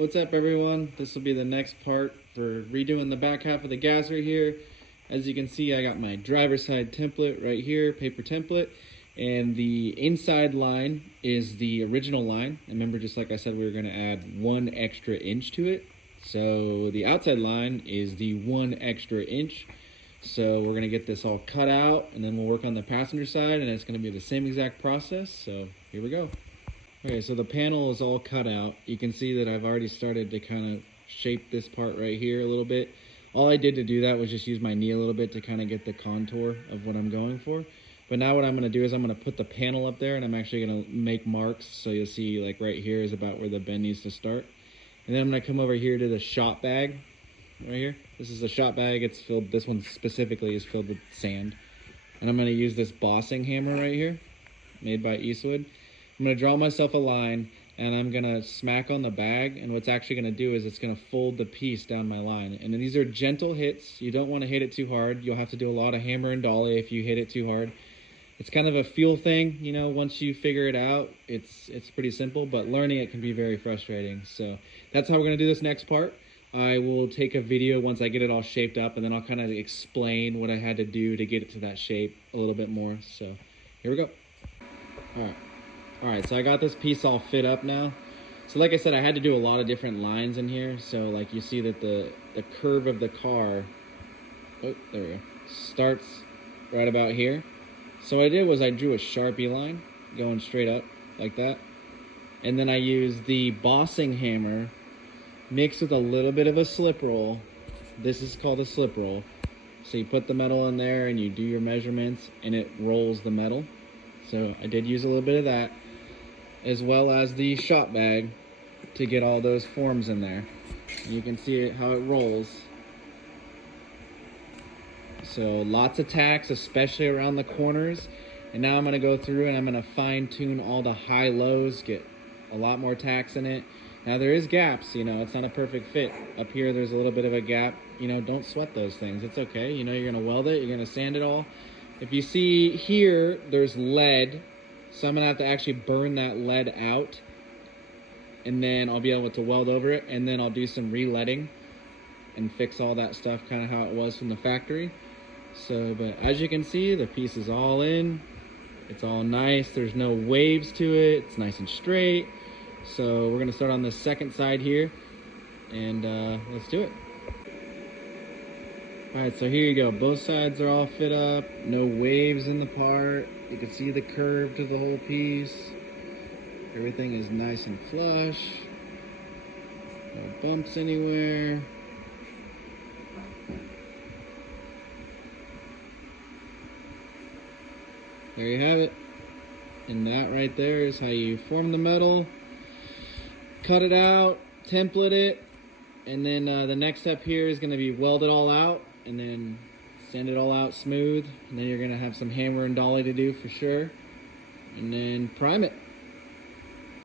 What's up, everyone? This will be the next part for redoing the back half of the gasser here. As you can see, I got my driver's side template right here, paper template, and the inside line is the original line. Remember, just like I said, we were going to add 1 extra inch to it. So the outside line is the 1 extra inch. So we're going to get this all cut out, and then we'll work on the passenger side, and it's going to be the same exact process. So here we go. Okay, so the panel is all cut out. You can see that I've already started to kind of shape this part right here a little bit. All I did to do that was just use my knee a little bit to kind of get the contour of what I'm going for. But now what I'm going to do is I'm going to put the panel up there, and I'm actually going to make marks. So you'll see, like, right here is about where the bend needs to start. And then I'm going to come over here to the shop bag right here. This is the shop bag. It's filled, this one specifically is filled with sand. And I'm going to use this bossing hammer right here, made by Eastwood. I'm going to draw myself a line, and I'm going to smack on the bag, and what's actually going to do is it's going to fold the piece down my line. And these are gentle hits. You don't want to hit it too hard. You'll have to do a lot of hammer and dolly if you hit it too hard. It's kind of a feel thing, you know. Once you figure it out, it's pretty simple, but learning it can be very frustrating. So that's how we're going to do this next part. I will take a video once I get it all shaped up, and then I'll kind of explain what I had to do to get it to that shape a little bit more. So here we go. All right, so I got this piece all fit up now. So like I said, I had to do a lot of different lines in here. So like you see that the curve of the car, oh, there we go, starts right about here. So what I did was I drew a Sharpie line going straight up like that. And then I used the bossing hammer mixed with a little bit of a slip roll. This is called a slip roll. So you put the metal in there and you do your measurements, and it rolls the metal. So I did use a little bit of that, as well as the shop bag to get all those forms in there. You can see how it rolls. So lots of tacks, especially around the corners. And now I'm going to go through and I'm going to fine tune all the high lows, get a lot more tacks in it. Now there is gaps, you know, it's not a perfect fit. Up here there's a little bit of a gap. You know, don't sweat those things. It's okay. You know, you're going to weld it, you're going to sand it all. If you see here, there's lead. So I'm going to have to actually burn that lead out, and then I'll be able to weld over it, and then I'll do some re-leading and fix all that stuff kind of how it was from the factory. So, but as you can see, the piece is all in. It's all nice. There's no waves to it. It's nice and straight. So we're going to start on the second side here, and let's do it. All right, so here you go. Both sides are all fit up. No waves in the part. You can see the curve to the whole piece. Everything is nice and flush. No bumps anywhere. There you have it. And that right there is how you form the metal, cut it out, template it, and then the next step here is going to be weld it all out, and then sand it all out smooth, and then you're going to have some hammer and dolly to do for sure, and then prime it.